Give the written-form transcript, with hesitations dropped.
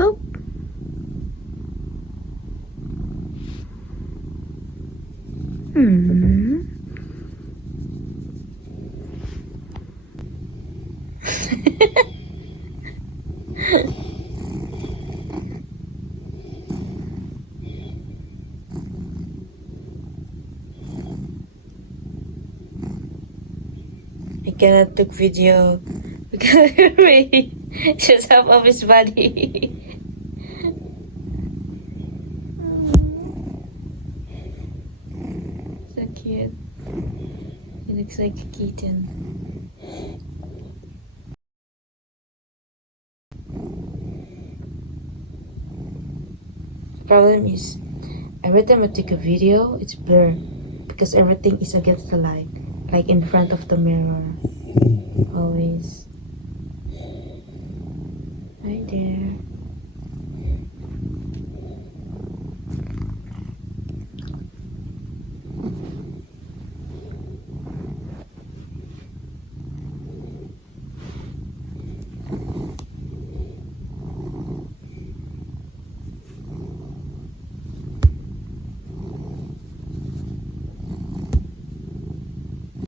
Boop. Hmm. I cannot take video because he shows half of his body. So cute. He looks like a kitten. Problem is, every time I take a video, it's blur because everything is against the light, like in front of the mirror. Always. Hi there.